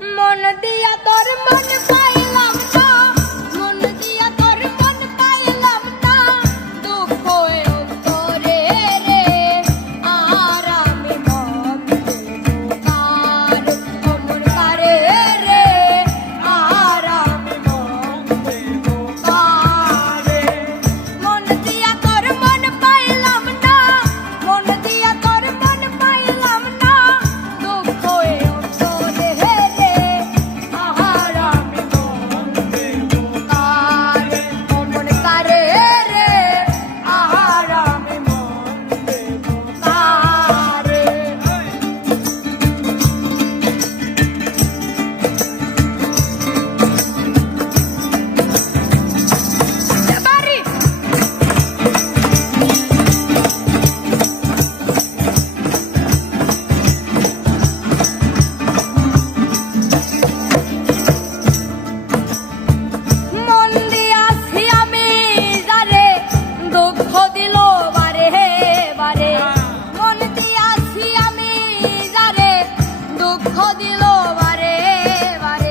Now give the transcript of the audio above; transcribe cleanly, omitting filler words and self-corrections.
মন দিয়া তোর মন পাইলাম না, মন দিয়া তোর মন পাইলাম না, দুঃখ অন্তরে রে, আর আমি মন দেব কার, অমর কারে রে, আর আমি মন দেব কারে। মন দিয়া তোর মন পাইলাম না, মন দিয়া তোর মন পাইলাম না, দুঃখ অন্তরে রে, আর আমি মন দেব কারে, অমর কারে রে, আর আমি মন দেব কারে। বাড়ি মন দিয়াছি আমি যারে, দুঃখ দিল বারে বারে, মন দিয়াছি আমি যারে, দুঃখ দিল বারে বারে।